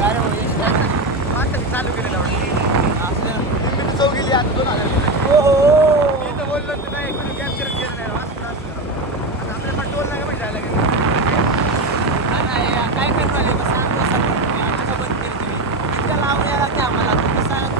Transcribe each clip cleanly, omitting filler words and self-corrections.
काय रे भाऊ, चालू केलेलं चौ गेली आता 2000. हो मी तर बोललो तुला कोणी कॅप्चर केलं नाही आपल्याला पण टोल नाही म्हणजे जायला काय करतो असं बंद केली तुम्ही त्या लावण्याला की आम्हाला तुम्ही सांगा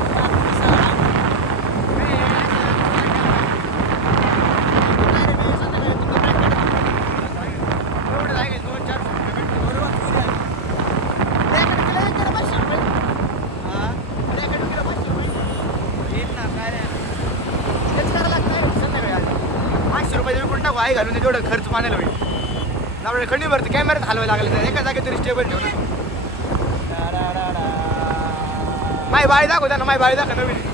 वाय घालून तेवढं खर्च मानायला होईल आपल्याला खंडी भरते कॅमेऱ्यात हलवायला लागले तर एका जागेत तरी स्टेबल ठेवलं माय बाय दाखव त्यांना माय बाय दाखव नवीन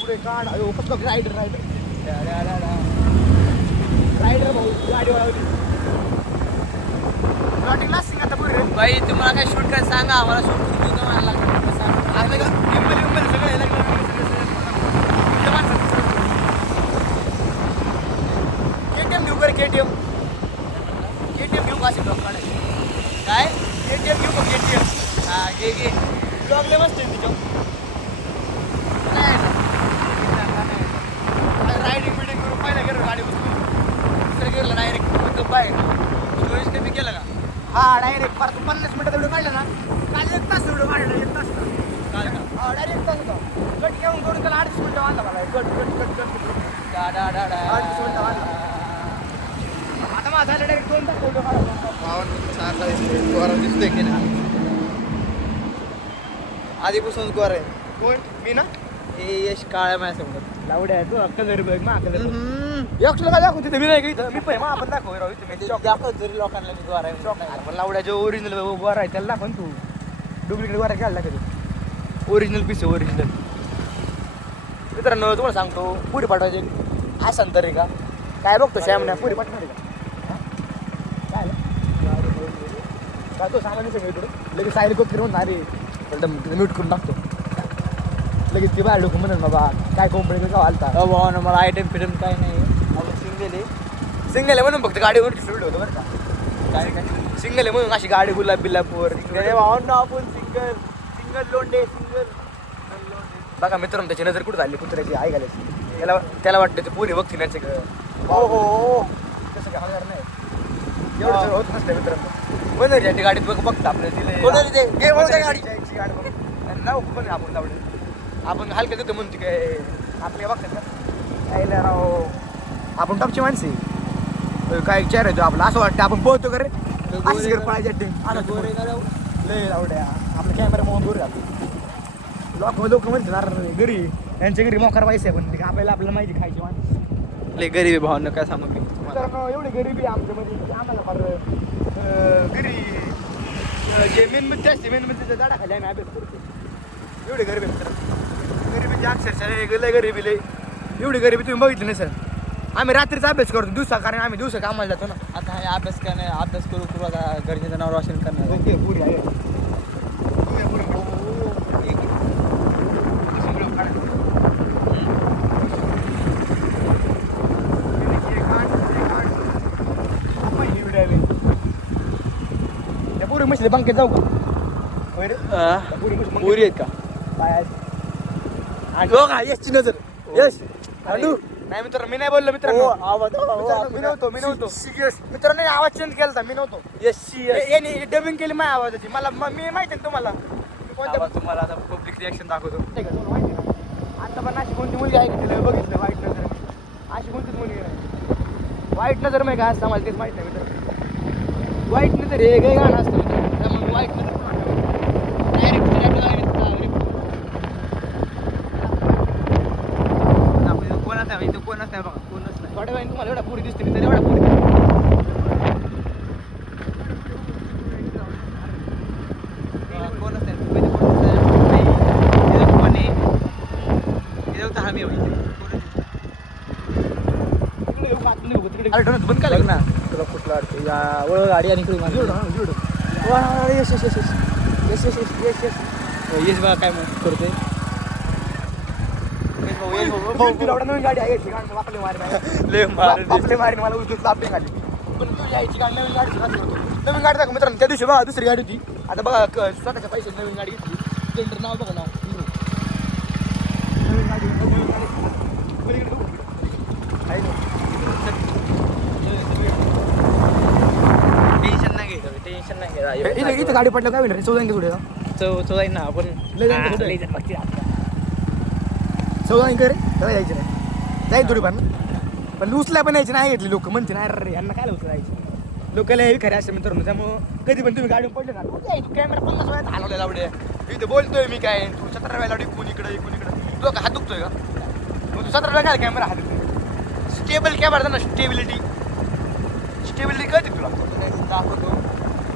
पुढे काढ रायडर रायडर रायडर भाऊ गाडी वळवली प्लॉटिंग लास्ट आता पुढे बाई तुम्हाला काय शूट करायचं सांगा आम्हाला शूट करून देऊ मला सगळं केटीएम घेऊ कर केटीएम घेऊ का असे ब्लॉग काढायचे काय केटीएम घेऊ का केटीएम हा घे ब्लॉग लय मस्त आहे तिच्यावर रायडिंग बिडिंग करून पाहिलं गेलं गाडी दुसरं गेलं डायरेक्ट बाय स्टोरेज कमी केलं का हा डायरेक्ट 50 मिनिटात एवढं काढलं ना काल 1 तास एवढं काढलं 1 तास काल का हा डायरेक्ट तास होता कट घेऊन करून त्याला 38 मिनिटं वाढला मला कट डा डा डा डा 38 मिनिटं वाढला आता माझा झालं डायरेक्ट 2 तास एवढं काढला गोरा दिसतोय की ना आधीपासून गोर आहे कोण मी ना हे यश काळ्या माझ्यासमोर लावड्या आहे तू अक्कल बघ मा अक्कल एकटलं काय दाखवते ते मी नाही इथं मी पण आपण दाखव राहू इथं दाखवत जरी लोकांना मी गोरा आहे आपण लावड्या जो ओरिजिनल गोरा आहे त्याला दाखव तू डुप्लिकेट गोरा घ्यायला लागेल ओरिजिनल पीस आहे ओरिजिनल मित्रांनो तुम्हाला सांगतो पुरी पाठवायचे असं तरी का काय बघतो श्यामने पुरी पाठवणार का काय काय तो सामान्य सगळं इकडं लगेच सायरी कोप फिरवून अरे एकदम म्यूट करून टाकतो लगेच ती बाहेर लोक म्हणत बाबा काय कंपनी का घालता भाऊ ना मला आयटम फिटम काय नाही आपण सिंगल आहे म्हणून फक्त गाडीवर फिरवलं होतं बरं का काय काय सिंगल आहे म्हणून अशी गाडी गुलाब बिलापूर भावांना आपण सिंगल लोंडे बघा मित्रांनो त्याची नजर कुठं झाली कुत्र्याची आई घालायची त्याला वाटतं ते पुरी बघते नाचे हो हो तसं काय होणार नाही एवढं सगळं होत नसतं मित्रांनो बनर याची गाडीत बघता आपल्याला कोणाला ते? गाडीची गाडी बघ नाव पण आपण लावलं आपण हलकं देतो म्हणतो काय आपल्या बघतात का यायला राव आपण टॉपची माणसे काय चेहरा येतो आपला असं वाटतं आपण पोहतो का रे अशीच कर पाहिजे लय लावड्या आपला कॅमेरा मोहन दूर राहतो लोक म्हणतात घरी यांच्या घरी मोकार पैसे पण आपल्याला माहिती खायची माणसं लय गरीब भावांना काय सांगू मी मित्रांनो एवढी गरिबी आमच्या मध्ये आम्हाला फार घरी जे मेनमध्ये असते मेनमध्ये झाडाखाली आम्ही अभ्यास करतो एवढी गरिबी मित्रांनो गरिबीची अक्षरशः लय गरिबी लय एवढी गरिबी तुम्ही बघितली नाही सर आम्ही रात्रीचा अभ्यास करतो दिवसा कारण आम्ही दिवसा कामाला जातो ना आता हे अभ्यास करणे अभ्यास करू आता गरजेचं नाव रोशन करणार ओके पुरी आहे पुरी म्हशीले बंकेत जाऊ का पुरी आहेत का काय हो का यशची नजर यश हॅलो नाही मित्र मी नाही बोललो मित्रांनो मी नव्हतो मित्रांनो आवाज चेंज केला होता मी नव्हतो याने डबिंग केली माझ्या आवाजाची मला मी माहिती आहे तुम्हाला तुम्हाला आता पब्लिक रिॲक्शन दाखवतो माहिती ना आता पण अशी कोणती मुलगी आहे का तिला बघितलं वाईट नजर अशी कोणतीच मुलगी नाही वाईट नजर माहिती काय असतं मला तेच माहित नाही मित्र वाईट नजर हे काही गाणं असतं त्यामुळे वाईट नजर कोणच नाही बघा कोणच नाही थोड्या वेळाने तुम्हाला एवढा पुरी दिसते मी तर एवढा पुरी कोणच नाही आम्ही बंद का ना तुला कुठला वाटतं या वळ गाडी आणि इकडे मागे. वा, yes yes yes yes yes yes yes yes yes yes बघा काय मग करतोय. नवीन गाडी आहे आपले मारीन मला उचलून आपली गाडी पण तू यायची गाडी नवीन गाडी नवीन गाडी दाखव मित्रांनो. त्या दिवशी बघा दुसरी गाडी होती. आता बघा स्वतःच्या पैसे नवीन गाडी घेतली. स्प्लेंडर नाव बघा नाव नवीन गाडी नवीन गाडी टेन्शन नाही घ्यायचं टेन्शन नाही घ्यायचं. इथं गाडी पडलं काय होईल रे? चौदा थोडे चव ना आपण चौदा रे त्याला यायचं नाही जाईल थोडीफार ना पण उचल्या पण यायची नाही घेतली लोक म्हणते नाही रे यांना काय होतं जायचं लोकांना हे खरे असते मित्रांनो. त्यामुळं कधी पण तुम्ही गाडी पडले ना कॅमेरा 50 वेळा हलवलेला आवडे इथे बोलतोय मी काय तू 17 वेळेला इकडून इकडे तुला हात दुखतोय का मग तू 17 वेळा काय कॅमेरा हात दुखतोय. स्टेबल कॅमेरा ना स्टेबिलिटी कळते तुला दाखवतो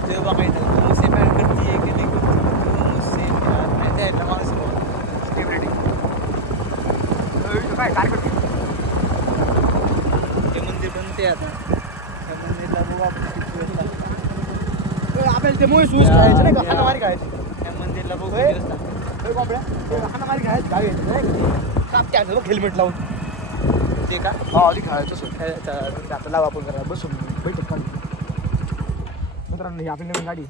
ते बघायचं मुसे पॅन करते की नाही मुसे नाही द्यायला माणूस स्टेबिलिटी काय काय करते ते मंदिर बनते आता त्या मंदिरला बघू आपण किती वेळ लागतो. आपल्याला ते मोही सूज खायचं नाही का हाणामारी खायची त्या मंदिरला बघू किती वेळ लागतो. हाणामारी खायची गाडी घ्यायची नाही का हेल्मेट लावून ते का हा आधी खायचं आता लावा आपण करा बसून बैठक काढू मित्रांनो ही आपली नवीन गाडी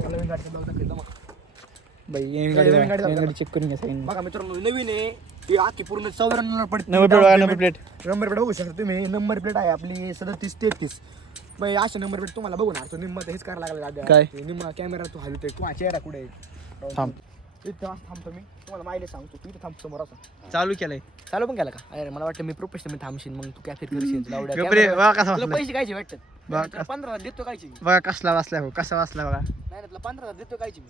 नवीन गाडीचा ब्लॉग दाखवला मग बाई नवीन गाडी चेक करून घ्या सगळ्यांनी. बघा मित्रांनो नवीन आहे ही आखी पूर्ण 94 नंबर प्लेट नंबर प्लेट बघू शकता तुम्ही. नंबर प्लेट आहे आपली 37-33 बाई असे नंबर प्लेट तुम्हाला बघू ना निम्मा तर हेच करायला लागला काय? निम्मा कॅमेरा तू हलवतोय तू चेहरा कुठे आहे थांब. इथं थांबतो मी तुम्हाला माहिती सांगतो तू इथं थांबतो समोर असं चालू केलंय. चालू पण केला का अरे मला वाटतं मी प्रोफेशनल मी थांबशील मग तू कॅफे करशील लावड्या गप्रे, वा कसा तुला बसलाय. पैसे कायचे भेटतात वा, तुला 15 देतो कायचे मी बघा कसला वाचलाय हो कसा वाचला बघा. नाही ना तुला 15 देतो कायचे मी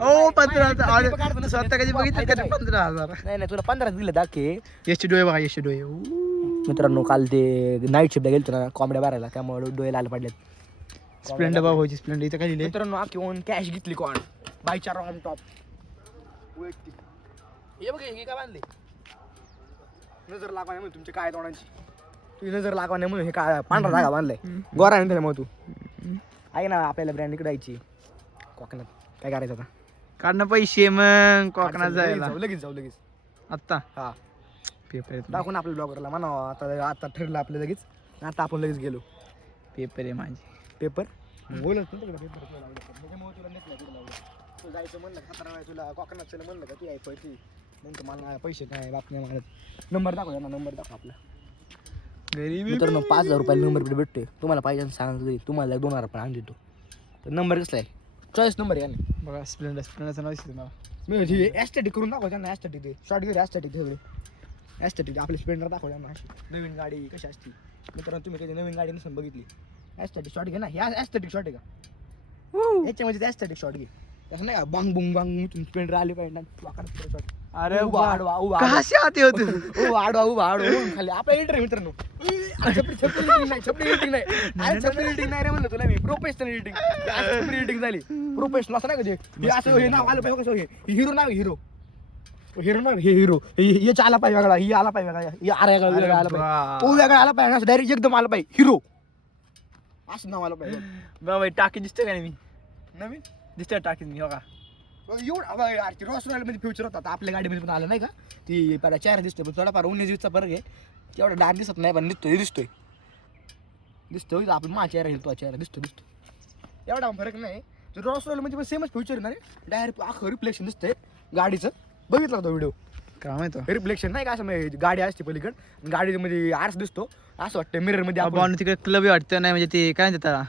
ओ 15,000 नाही, काढतो ना, स्वतः कधी बघितलं फायदा का काय? 15,000. नाही तुला 15 दिले दाखे यशचे डोळे बघा यशचे डोळे. मित्रांनो काल ते नाईट शिफ्टला गेलतो ना कॉमेड्या भरायला त्यामुळे डोळे लाल पडलेत. स्प्लेंडर बाबा व्हायची स्प्लेंडर इथं काय लिहिले. मित्रांनो आखी ओन कॅश घेतली कोण बायच्या ऑन टॉप हे बघ हे काय बांधले नजर लागवा नाही म्हणून तुमच्या काय तोंडांची तुझी नजर लागवा नाही म्हणून हे काय पांढरा धागा बांधलाय गोरा नाही त्यामुळे तू आहे ना आपल्याला ब्रँड इकडे यायची कोकणात काय करायचं आता काढणं पैसे मग कोकणात जायला लगेच जाऊ लगेच आत्ता हा पेपर आहे दाखवून आपल्या ब्लॉगरला म्हणा आता ठरलं आपलं लगेच आता आपण लगेच गेलो पेपर आहे माझे. पेपर बोलत नाही पेपर त्याच्यामुळे तुला नेटला तू जायचं म्हणलं 17 वेळा तुला कोकणात चल म्हणलं का तू याय पैसे मग मला पैसे काय बाप नाही मागत. नंबर दाखव त्यांना नंबर दाखव आपला गरीबी मित्रांनो 5,000 रुपयाला नंबर प्लेट भेटतोय तुम्हाला पाहिजे सांगा तुम्हाला 2,000 पण आणून देतो. तर नंबर कसला आहे चॉईस नंबर आहे याने बघा स्प्लेंडरचं नाव दिसतं मला. मी ॲस्थेटिक करून दाखव त्यांना ॲस्थेटिक दे शॉर्ट घेऊ ॲस्थेटिक सगळे ॲस्थेटिक आपले स्प्लेंडर दाखव त्यांना नवीन गाडी कशी असते. मित्रांनो तुम्ही कधी नवीन गाडी नसून बघितली ॲस्थेटिक शॉर्ट घे ना ह्या ॲस्थेटिक शॉर्ट आहे का याच्यामध्ये ॲस्थेटिक शॉर्ट घे तसं नाही का बांग बुंग बांग तुम्ही स्प्लेंडर आले पाहिजे शॉर्ट अरे उभा आडवा उभा कशी आते होत उभा आडवा खाली आपला एडिटर आहे मित्रांनो छपरी एडिटिंग नाही रे म्हणलं तुला मी प्रोफेशनल एडिटिंग झाली प्रोफेशनल असं नाही कधी हे असं हे नाव आलं पाहिजे कसं हे हिरो नाव हिरो नाव हे हिरो याचा आला पाहिजे वेगळा ही आला पाहिजे वेगळा ही आला पाहिजे तो वेगळा आला पाहिजे डायरेक्ट एकदम आला पाहिजे हिरो असं नाव आलं पाहिजे बाबा टाकी दिसते का नाही मी नवीन दिसते टाकी मी हो का एवढं रॉस रॉयल मध्ये फ्युचर होता आता आपल्या गाडीमध्ये पण आलं नाही का ती पहिला चेहरा दिसतोय पण थोडाफार 19-20चा फरक आहे तेवढा डार्क दिसत नाही पण दिसतोय आपण माझा चेहरा घेतो चेहरा दिसतो एवढा फरक नाही रॉस रॉयल मध्ये पण सेमच फ्युचर ना रे डायरेक्ट अख्खं रिफ्लेक्शन दिसतंय गाडीचं बघितला होता व्हिडिओ काय माहिती रिफ्लेक्शन नाही का असं म्हणजे गाडी असते पलीकडे गाडीमध्ये आरस दिसतो असं वाटतं मिरर मध्ये आपण तिकडे क्लब वाटतं नाही म्हणजे ते काय म्हणतात त्याला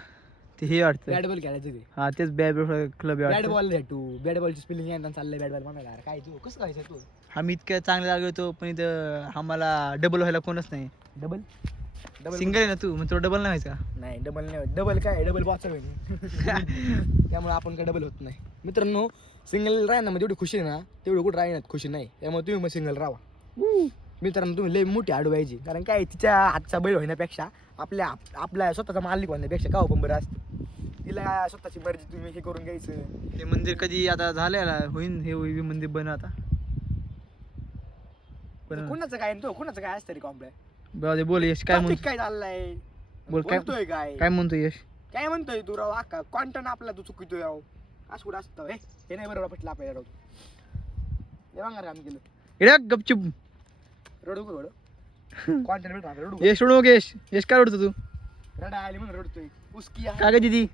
ते हे वाटतं बॅट बॉल खेळायचं ते हा तेच बॅट क्लब बॅट वाटतं. बॉल तू बॅट बॉलची स्पेलिंग आहे चाललंय बॅट बॉल म्हणाला काय तू कसं काय तू आम्ही इतकं चांगलं लागलो पण इथं आम्हाला डबल व्हायला कोणच नाही. डबल सिंगल आहे ना तू मग तुला डबल नाही व्हायचं का? नाही डबल नाही डबल काय डबल बॉक्स त्यामुळे आपण काय डबल होत नाही. मित्रांनो सिंगल राहणं म्हणजे एवढी खुशी आहे ना तेवढी कुठं राहण्यात खुशी नाही त्यामुळे तुम्ही मग सिंगल राहा. मित्रांनो तुम्ही लय मोठी आडू व्हायची कारण काय तिच्या हातचा बैल होण्यापेक्षा आपल्या स्वतःचा मालिक होण्यापेक्षा का पण बरं असतं. तिला स्वतःची मर्जी तुम्ही हे करून घ्यायचं. हे मंदिर कधी आता झालंय होईन हे होईल मंदिर बन आता कोणाचं काय तो कोणाचं काय असतं रे कॉम्प्लेक्स बोल यश काय Topic काय चाललाय बोल काय बोलतोय काय काय म्हणतो यश? काय म्हणतोय तू राव अक्का कॉन्टन आपला तू चुकितोय राव असं कुठं असतं हे नाही बरोबर पटलं आपल्याला राव हे बघा काम केलं इकडे गपचूप. रडू का कॉन्टन भेट रडू यश रडू नको यश. यश काय रडतो तू? रडा आली म्हणून रडतोय उसकी काय ग दीदी?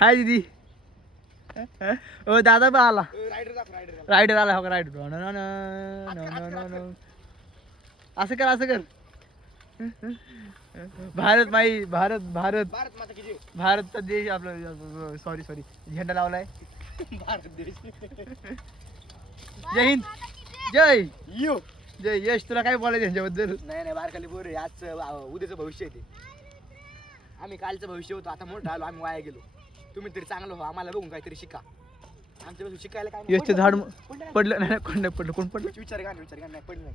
हाय दीदी. ओ दादा पण आला. रायडर दाखव रायडर रायडर आला हो का रायडर. असं कर असं कर. भारत माई भारत भारत भारत माता की जय भारतचा देश आपला सॉरी झेंडा लावलाय. भारत देश जय हिंद जय यो जय. यश तुला काय बोलायचं यांच्याबद्दल? नाही बारकाली बोर आहे आजचं उद्याचं भविष्य आहे ते आम्ही कालचं भविष्य होतो आता मोठं आलो आम्ही वाया गेलो तुम्ही तरी चांगलं हो आम्हाला बघून काहीतरी शिका आमच्यापासून शिकायला काय यशचं झाड पडलं नाही कोण नाही पडलं. कोण पडलं? विचार का नाही पडलं नाही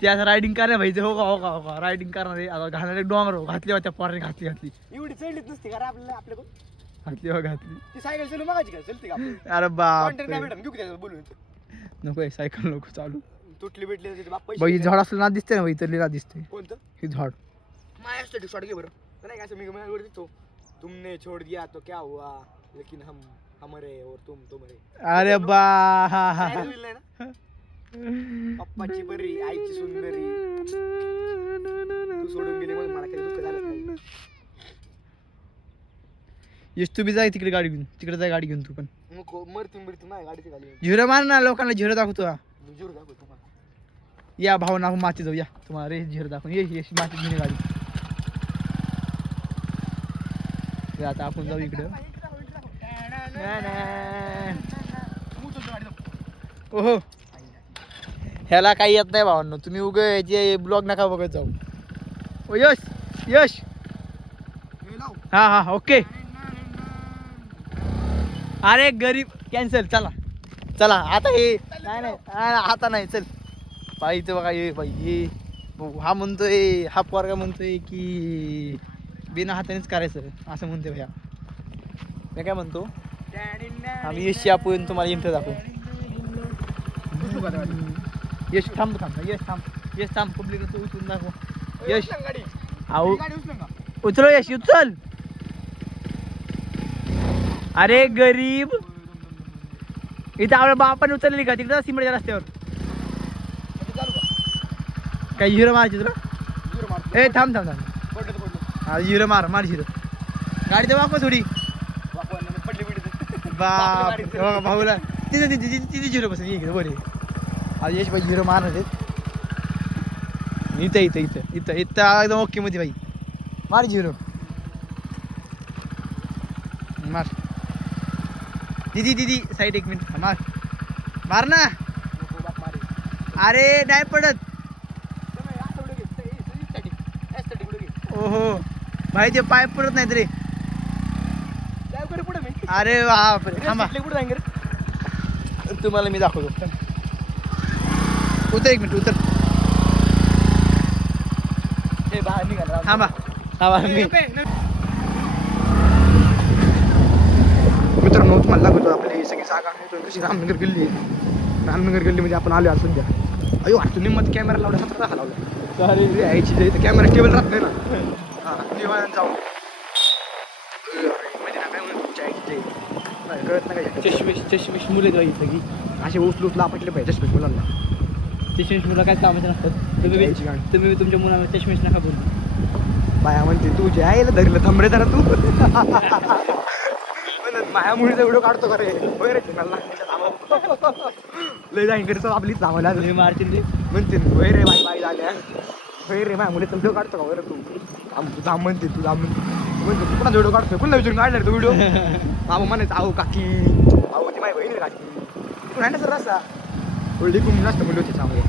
ते असं रायडिंग करणार भाईचं. हो का रायडिंग करणार आहे. आता घालणारे डोंगर हो घातली होत्या पोराने घातली एवढी चढलीच नसती का रे आपल्याकडून घातली. ती सायकल चालू मागायची का चलते का अरे बाप कॉन्टेंट काय भेटम घेऊ की त्याचं बोलून नको सायकल नको चालू. तुटली भेटली त्याचे बाप पैसे बाई झाड असलं ना दिसते ना बाई तर लिला दिसते कोणतं ही झाड. माझ्यासाठी शॉट घे बरं नाही का असं मी वर दिसतो तुमने छोड़ दिया तो क्या हुआ लेकिन हम हमारे और तुम तुम्हारे अरे बा हा हा काय होईल नाही ना पप्पाची बरी आईची सुंदरी तू सोडून गेली मग मला काही दुःख झालं नाही यश तू बी जाय तिकडे गाडी घेऊन. तिकडे जाय गाडी घेऊन तू पण. नको मरती माझ्या गाडीची गाडी झिरो मार ना लोकांना झिरो दाखवतो हा. जोर दाखव तुम्हाला या भावना आपण माती जाऊ या तुम्हाला रे झिरो दाखवून ये यश माती घेऊन गाडी. तर आता आपण जाऊ इकडं. ओहो ह्याला काही येत नाही भावांनो. तुम्ही उग याचे ब्लॉग नका बघत जाऊ. ओ यश यश हा हा ओके. अरे गरीब कॅन्सल. चला चला आता हे नाही आता नाही चल. बाई इथं बघा ये बाई ये हा म्हणतोय हा पोरगा म्हणतोय की बिना हातानेच करायचं असं म्हणतोय भैया. मी काय म्हणतो आम्ही यशची आपण तुम्हाला इंटर दाखवू. यश थांब यश थांब पब्लिक उचलून दाखव. यश आऊ उचलो यश उचल. अरे गरीब इथं आपल्या बापाने उचलली का तिकडे सिमडच्या रस्त्यावर काही हिरो मारायची तुला. ए थांब हा हिरो मार हिरो. गाडी तर वापस थोडी बाप भाऊला तिथे झिरो बस इकडे बरे. आज यश भाई झिरो मारणार इथं इथं इथं इथं इथं एकदम ओके मध्ये भाई मार झिरो मार. दीदी साईड एक मिनिट मार ना. अरे नाही पडत. ओहो भाई ते पाय पडत नाहीत रे. अरे बापरे थांबा तुम्हाला मी दाखवतो. उतर एक मिनिट उतर. थांबा मित्रांनो तुम्हाला दाखवतो आपली ही सगळी जागा आहे कशी रामनगर गल्ली आहे. रामनगर गल्लीमध्ये आपण आलो आज सध्या. अयो तू निम्मत कॅमेरा लावला 17 तास लावला. अरे यायची जे कॅमेरा टेबल राहत नाही ना. हां निवांत जाऊ कळत नाही. चष्मिश मुले जायचं की असे उचलूच लापटले पाहिजे चष्मिश मुलांना. चष्मिश मुलं काय कामाचे नसतात. तुम्ही तुमच्या मुलाला चष्मिश नका बोलू. बाया म्हणते तू जे आईला धरलं थांबरे जरा तू माया मुलीचा व्हिडिओ काढतो का रे रे लय जाईन करतो आपलीच थांबायला मारतील म्हणते रे बाई झाल्या रे माझ्या मुलीचा व्हिडिओ काढतो का बरं तू थांब म्हणते तू थांब म्हणते तू पुन्हा व्हिडिओ काढतोय पुन्हा विचारून काढणार तो व्हिडिओ. बाबा म्हणायचं आहो काकी आहो ती माझी बहीण काकी तिकडून आहे ना रस्ता थोडी खूप नसतं व्हिडिओ त्याच्यामध्ये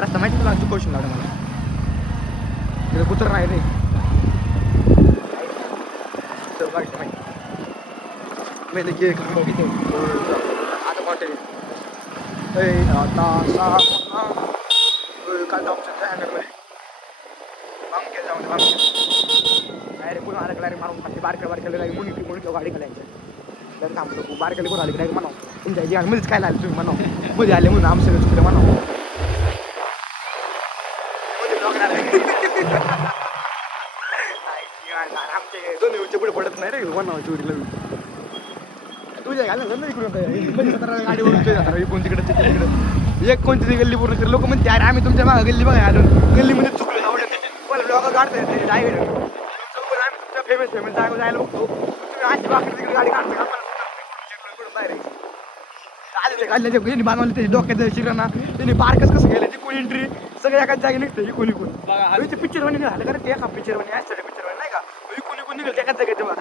रस्ता माहिती तुला तू कौशल लावलं मला तिथे कुत्र नाही रे. माहिती आता कॉन्टेंट काल ऑप्शन हँडलमध्ये डायरेक्ट कोण आलं डायरेक्ट मारून खाते बारक्याला काही मुनी गाडी घालायचं तर थांबतो बारक्याला कोण आले की डायरेक्ट म्हणावं तुमच्या जी मध्येच काय लागलं तुम्ही म्हणावं मध्ये आले म्हणून आमचं चित्र म्हणावं मध्ये वीसच्या पुढे पडत नाही रे कोणा चोरीला तुझ्या घालून ना इकडून गाडी वळून इकडून तिकडे तिकडे एक कोणती गल्ली पूर्ण लोक म्हणते अरे आम्ही तुमच्या मागे गल्ली बघा आलो गल्लीमध्ये चुकलो मला लोक काढताय डायव्हर आम्ही तुमच्या फेमस जागा जायला बघतो तुम्ही अशी बाकी तिकडे गाडी काढता का बांधवले त्याची डोक्याचं शिरांना त्यांनी पार्कच कसं गेलं ती कोण एंट्री सगळ्या एकाच जागी निघतं इकून इकून पिक्चर मध्ये झालं कारण ते एका पिक्चर मध्ये असतं पिक्चर मध्ये नाही का इकून इकून निघलं एकाच जागेत तेव्हा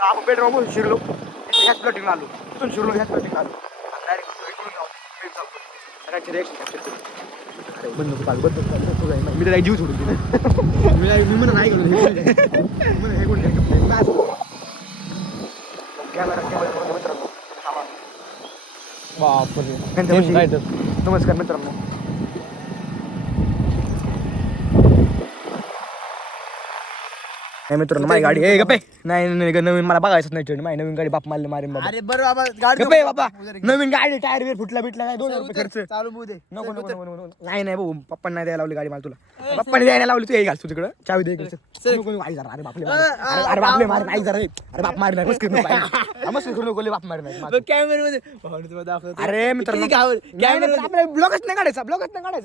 आपण बेडरूम शिरलो ह्याच प्लॉटिंग आलो तिथून शिरलो ह्याच प्लॉटिंग आलो डायरेक्ट इकडून बंद मी त्याला जीव सोडून दिला मी म्हणा नाही गेलो हे कोण नमस्कार मित्रांनो नाही मित्रांनो माझी गाडी ए गप्पे नाही नवीन मला बघायचं नाही माझी नवीन गाडी बाप मारले मारेन बाबा अरे बरं बाबा गाडी गप्पे बाबा नवीन गाडी टायर बिर फुटला बिटला काय 2000 रुपये खर्च चालू बघू दे नको नको नको नको नाही नाही भाऊ पप्पांनी नाही द्यायला लावली गाडी मला तुला पप्पांनी द्यायला लावली तू घाल तू तिकडं चावी दे नको आई जरा अरे बापले अरे बापले मार नाही जरा अरे बाप मार नाही मस्कर नको मस्कर करू नको बाप मार नाही कॅमेऱ्यामध्ये अरे मित्रांनो आपल्याला ब्लॉगच नाही काढायचा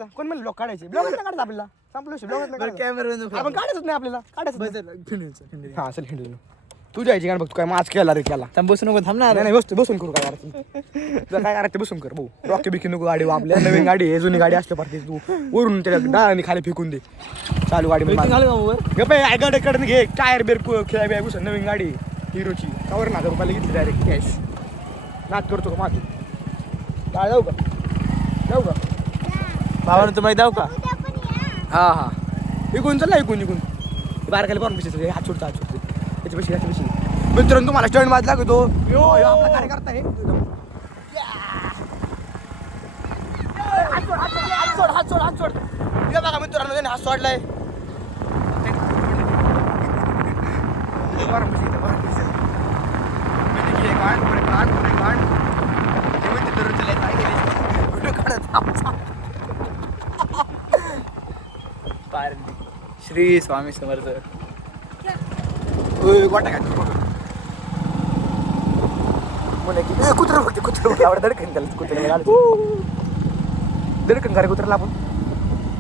कोण म्हणलं ब्लॉग काढायचे ब्लॉगच नाही काढायचा आपल्याला संपलं ब्लॉगच नाही कॅमेऱ्यामध्ये आपण काढायचंच नाही आपल्याला काढायचं हा चल हिंडू तू जायची गाण बघ तू काय माच केला रे केला बसू नको थांबणार नाही बसून करू काय करायचं तुला काय करायचं बसून कर भाऊ रॉकी बिकी नको गाडी आपल्या नवीन गाडी आहे जुनी गाडी असल्या पाहिजे तू वरून त्याला डाळाने खाली फेकून दे चालू गाडी कडे घे टायर बेर खेळा बिया घुसून नवीन गाडी हिरोची कवर ना रुपयाला घेतली डायरेक्ट कॅश नाच करतो का माझू काय जाऊ का भावानं तुम्हाला जाऊ का हा इकून चल ना इकून बारकाला पाहून पिशे हात सोडतो याच्यापाशी मित्रांनो तुम्हाला स्टंट वाज लागतो आपला कार्यकर्ता आहे हात सोड हे बघा मित्रांनो त्याने हात सोडलाय श्री स्वामी समर्थ गोटा काय कुत्र बघते कुत्र दडकन त्याला कुत्र्याला दडकन का रे कुत्र्याला आपण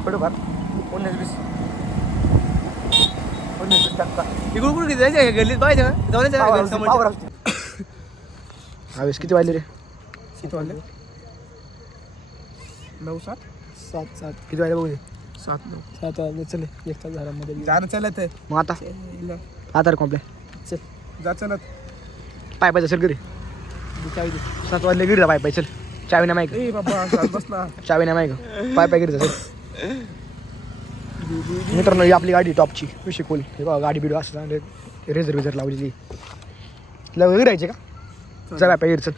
थोडंफार 19-20 टक्का इकडून कुठे जायचं गल्लीत पाहिजे हवेस किती वाजले रे किती वाजले 9-7 किती वाजले बघू 7 वाजले चले 1 तास झाला मध्ये जाणं चालत आहे मग आता कॉम्प्लेट चल जा चलत पाय पाहिजे चल घरी 7 वाजले घरी जा पाय चल चावी नाही माहिती बाबा बसला चावी नाही माहिती पाय घरी जा चल मित्रांनो ही आपली गाडी टॉपची विषय खोल हे बघा गाडी बिडू असं रेझर लावलेली तुला घरी राहायचे का जा पाय घरी चल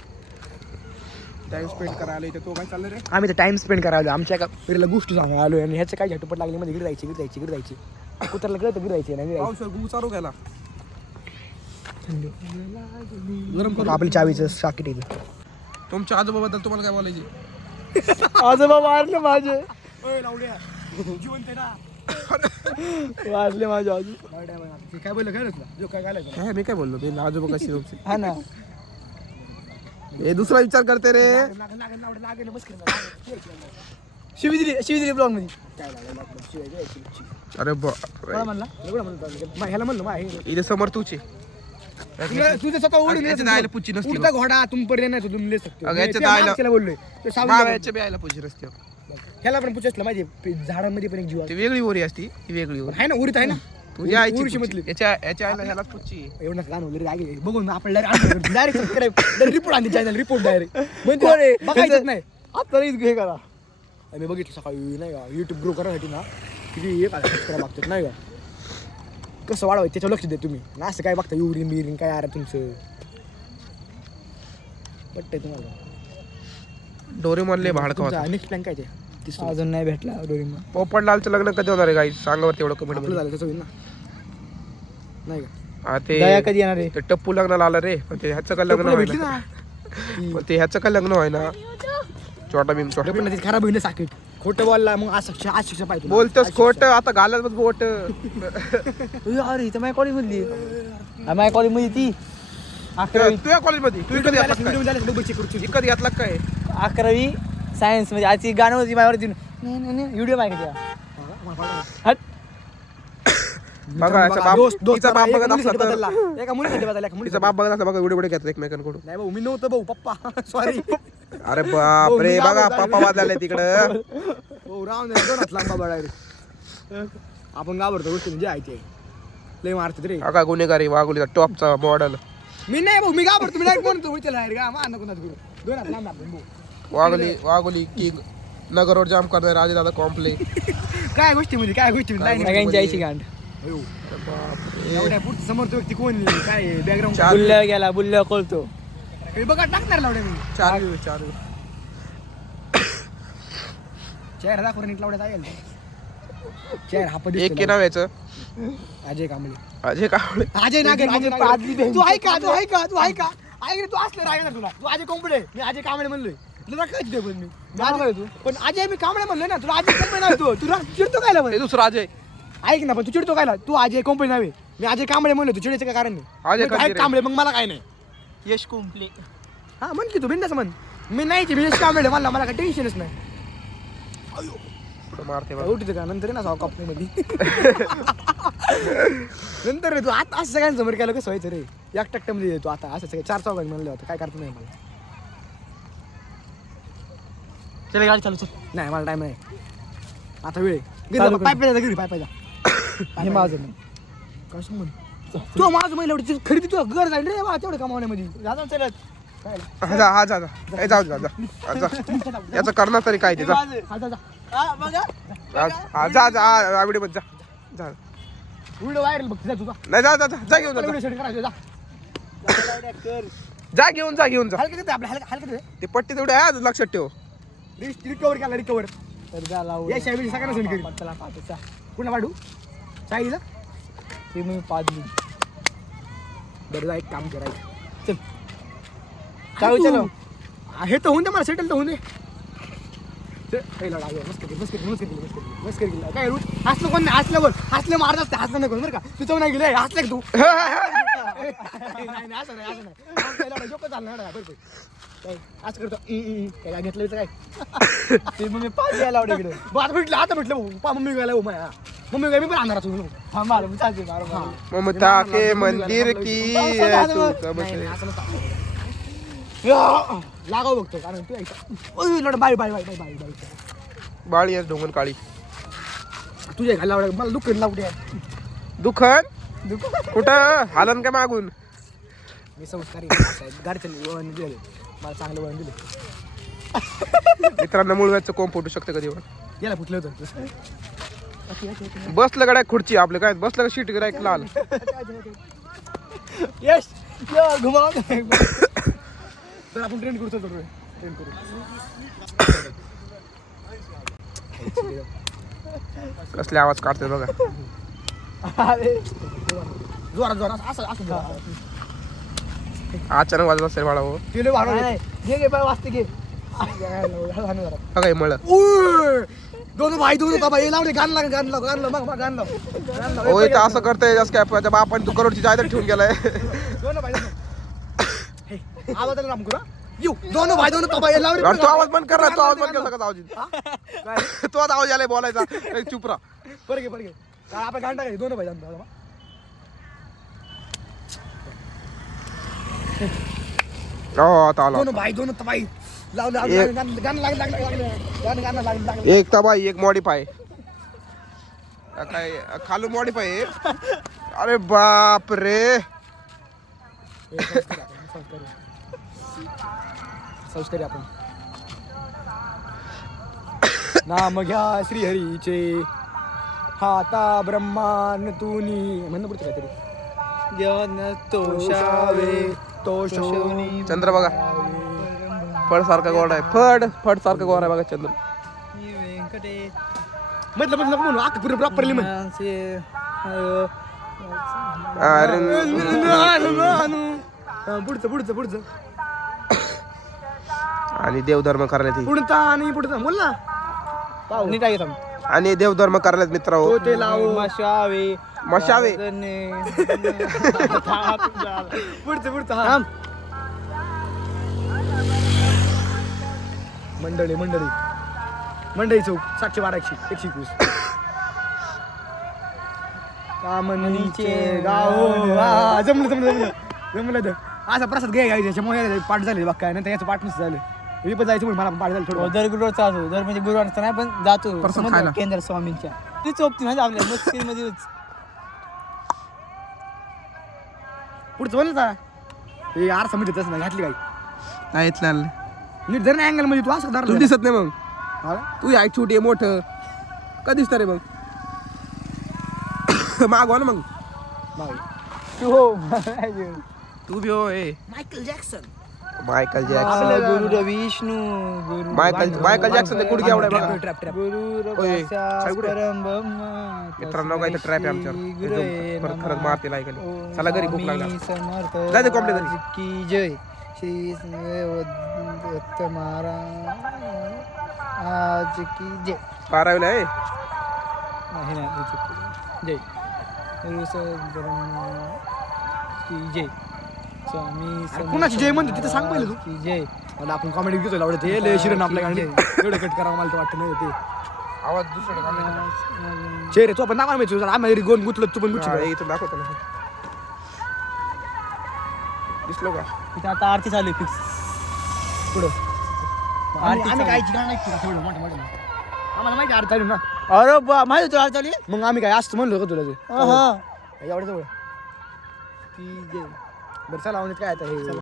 टाइम स्पेंड करायला इथे तो काय चाललं रे आम्ही तर टाइम स्पेंड करायला आलो आमच्या एका फिरला गोष्ट सांगायला आलो आणि ह्याचं काय झटपट लागली मध्ये घरी जायची कुत्र्याला कळतं घरी जायचे नाही पाऊस गु चालू गेला आपली चावीचं साकीट इथं तुमच्या आजोबाबद्दल तुम्हाला काय बोलायचे आजोबा मारले माझे वाजले माझे आजू काय बोललं काय जो काय काय मी काय बोललो ते आजोबा कशी हा ना हे दुसरा विचार करते रे शिवदिली ब्लॉग मध्ये अरे ह्याला म्हणलं इथे समोर तुझे तुझं स्वतः जायला पुच्ची नसती उडता घोडा तुमपर्यंत नाही तुम्ही ले सकते अगं, याच्या जायला- त्याला बोललोय माव्याच्या बियायला पुच्ची नसते ह्याला पण पुचसलं माझे झाडांमध्ये पण एक जीव ती वेगळी ओरी असती ती वेगळी ओरी आहे ना उरीत आहे ना तुझ्या आईची उरीची पुच्ची. म्हटली याच्या आईला ह्यालाच पुच्ची एवढं गाणं वगैरे आगे बघून आपण डायरेक्ट रिपोर्ट आणते चॅनल रिपोर्ट डायरेक्ट बघायचं नाही आता हे करा आम्ही बघितलं सकाळी नाही का युट्यूब ग्रो करण्यासाठी ना किती हे करा मागतात नाही का कसं वाढवायचं त्याच्यावर लक्ष द्या तुम्ही ना असं काय बघता युरिन बिरिन काय यार तुमचं पटतंय तुम्हाला डोरेमॉनले भाडका होता नेक्स्ट प्लॅन काय ते अजून नाही भेटला डोरीमा पोपटलालचं लग्न कधी होणार आहे गाई सांगा तेवढं कमेंट आपलं झालं तसं होईल ना नाही का ते कधी येणार आहे ते टप्पू लग्नाला आलं रे पण ते ह्याचं काय लग्न भेटली व्हायना ना पण ते ह्याचं काय लग्न व्हायना छोटा भीम छोटा भीम. पण खराब होईल साकीट खोटं बोलला मग आज शिक्षा पाहिजे बोलतोस खोट आता घालत बोट अरे इथं माझ्या कॉलेज मधली माझ्या कॉलेजमध्ये ती 11वी तुझ्या कॉलेजमध्ये तू कधी घातला काय कधी घातला काय 11वी सायन्स मध्ये आजची गाणं होती माझ्यावरती व्हिडिओ माहिती का हट बघा याचा बाप तिचा बाप बघत असला तर एका मुलीसाठी बदलला एका तिचा बाप बघत असला बघा व्हिडिओ घेतात एकमेकांकडून नाही भाऊ मी नव्हतं भाऊ पप्पा सॉरी अरे बाप रे बघा पप्पा वाजले तिकडं भाऊ राहून दे दोन हात लांबा बळा आपण घाबरतो गोष्टी म्हणजे आयचे लय मारतात रे का गुन्हेगारी वागुलीचा टॉपचा मॉडेल मी नाही भाऊ मी घाबरतो मी डायरेक्ट म्हणतो उचल रे का मान नको करू दोन हात लांब आपण भाऊ वाघोली किंग नगर रोड जाम करणार राजे दादा कॉम्प्ले काय गोष्टी सगळ्यांची आईची गांड एवढ्या पुढचं समोरचा व्यक्ती कोण काय बॅकग्राऊंड बुल्ल्या गेला बुल्ल्या कळतो बघा टाकणार लावड्या मी चार चेहरा दाखवर नीट लावड्यात आहे चेहरा हा पदी एक के नाव याचं अजय कांबळे अजय कावळे अजय नागर तू ऐका ऐक रे तू असलं राहणार तुला तू अजय कांबळे मी अजय कांबळे म्हणलोय तुला काय पण मी पण अजय मी कांबळे म्हणलोय ना तुला अजय कांबळे नाव तू तुला चिडतो काय हे दुसरं अजय ऐक ना पण तू चिडतो काय तू अजय कांबळे नावे मी अजय कांबळे म्हणलो तू चिडायचं काय कारण अजय नाही कांबळे मग मला काय नाही यश कुंपले हा म्हण की तू बिंदास म्हण मी नाही मी कांबळे मला काय टेन्शनच नाही मारते उठीचं का नंतर ना कंपनी मध्ये नंतर रे तू आता असं सगळ्यांसमोर केलं कसं व्हायचं रे एक टक्क्यामध्ये तू आता असं सगळे 4 चौघात म्हणलं होतं काय करतो नाही मला चल गाडी चालू चल नाही मला टाइम नाही आता वेळ चालू कर. पाय पायचा घरी पाय पायचा हे माझं कसं म्हण तू माझं महिला एवढी खरेदी तुला घर जाईल रे बा तेवढं कमावण्यामध्ये जातो चलत जा ए, जाऊ जा याचं करणार तरी काय ते जा जा व्हिडिओ जा जा व्हिडिओ व्हायरल बघ जा तुझा नाही जा घेऊन जा व्हिडिओ सेट करायचं जा घेऊन जा हलकं आपल्या हलकं ते पट्टी तेवढी आहे लक्षात ठेव रिकवर केला रिकवर तर झाला या शाळेमध्ये सगळ्यांना सेंड करी चला पाठचा कुणा पाठवू साईला ते मी पाडली बरं जा एक काम करायचं चल चालू चलो हे तर होऊन दे मला सेटल तर होऊन दे काय रूट हसलं कोण नाही हसलं बोल हसलं मारत असते हसलं नको बरं का तू नाही गेलं हसलं तू नाही असं नाही जोक चालणार बरं असं करतो काय घेतलं काय ते मग मी पाच यायला आवडे इकडे आता भेटलं मम्मी गेला मम्मी मी पण आणणार तू हा मार मी चालते मार ममता के मंदिर की लागाव बघतो कारण तू लढ बाय बाळी आहे ढोंगण काळी तुझ्या घाला मला दुःख लावते दुखन कुठं हालन काय मागून मी संस्कारी गाडीचं वळण दिले मला चांगलं वळण दिले मित्रांना मुळव्याचं कोंब फुटू शकतं कधी याला फुटलं होतं बसलं गड्या खुर्ची आपलं काय बसलं का शीट गिरायक लाल यश घुमाव तर आपण ट्रेन करू ट्रेन करू कसले आवाज काढते बघा जोरात असं अचानक वाजत असेल बाळा हो गेले घे बाय वाजते घे बघा हे मळ दोन भाई लावले गाण लाव होय तर असं करतंय जसं काय त्याच्या बापाने तू करोडची जायदाद ठेवून गेलाय दोन भाई आवाज राम करू येऊ दोन भाई लाव रे तू आवाज बंद कर ना तू आवाज बंद केला का आवाज तो आवाज यायला बोलायचा चुप राहा बरं घे आपण गाण टाकाय दोन भाई आता आला दोन भाई लावलं एक तबाई एक मॉडीफाय काय खालून मॉडीफाय अरे बाप रे संस्कारी आपण नाम घ्या श्रीहरीचे हाता ब्रह्मान तुनी म्हणणं पुढचं काहीतरी देवान तोषावे तोषोनी चंद्र बघा फड सारखा गोड आहे फड सारखा गोड आहे बघा चंद्र म्हटलं म्हणून आख पुरे प्रॉपरली म्हण अरे पुढचं आणि देवधर्म करायला ती पुढचा आणि पुढचा बोल ना नीट आहे थांब आणि देवधर्म करायला मित्र हो. ते लावू मशावे मशावे. पुढचं हा मंडळी चौक 712 121 कामनीचे गाव जमलं तर असा प्रसाद घ्यायचा त्याच्यामुळे पाठ झाले बघ काय नंतर याचं पाठ नसतं झालं मी पण जायचं म्हणून मला पण पाठ झालं थोडं दर गुरुवारचा असो दर म्हणजे गुरुवारचा नाही पण जातो प्रसाद समजलं, खायला. केंद्र स्वामींच्या ती चोपती म्हणजे आपल्या मस्तीमध्येच पुढचं बोल ना हे आरसा मध्ये तसं नाही घातली काही काय इथलं नीट जर अँगल मध्ये तू असं तू धरलं दिसत नाही मग हा? तू आहे छोटी आहे मोठं का दिसतं रे मग मागवा ना मग बाई. तू बी हो ए मायकल जॅक्सन मायकल जॅक्सन गुरु विष्णू गुरु मायकल जॅक्सन ते गुडघे एवढा बघा. ट्रॅप ट्रॅप गुरु ओय, साई कुठे? परम मित्रांनो काय तर ट्रॅप आहे आमच्यावर एकदम परत खरंच मारते लायकली चला घरी भूक लागला समर्थ जा ते कोंबड्या घरी. की जय श्री दत्त महाराज आज की जय 12 आहे नाही नाही हे चुकलं. जय गुरु सद्ब्रह्म की जय स्वामी समर्थ कुणाची जय म्हणते तिथं सांग पहिलं तू. की जय मला आपण कॉमेडी घेतो लावडत हे लय शिरण आपल्या गाडी एवढं कट करावं मला तर वाटतं नाही ते आवाज दुसरं चेहरे तू आपण नामा माहिती आम्ही घरी गोन गुतलं तू पण गुच्छी इथं दाखवतो ना दिसलो का तिथे आता आरती चालू आहे फिक्स पुढं आम्ही कायची गाणं ऐकतो का थोडं मोठं मोठं आम्हाला माहिती आरती आली ना अरे बा माहिती होतं आरती चालू आहे? मग आम्ही काय असतं म्हणलो का तुला ते हा एवढं जवळ की जय बरं चला काय आता हे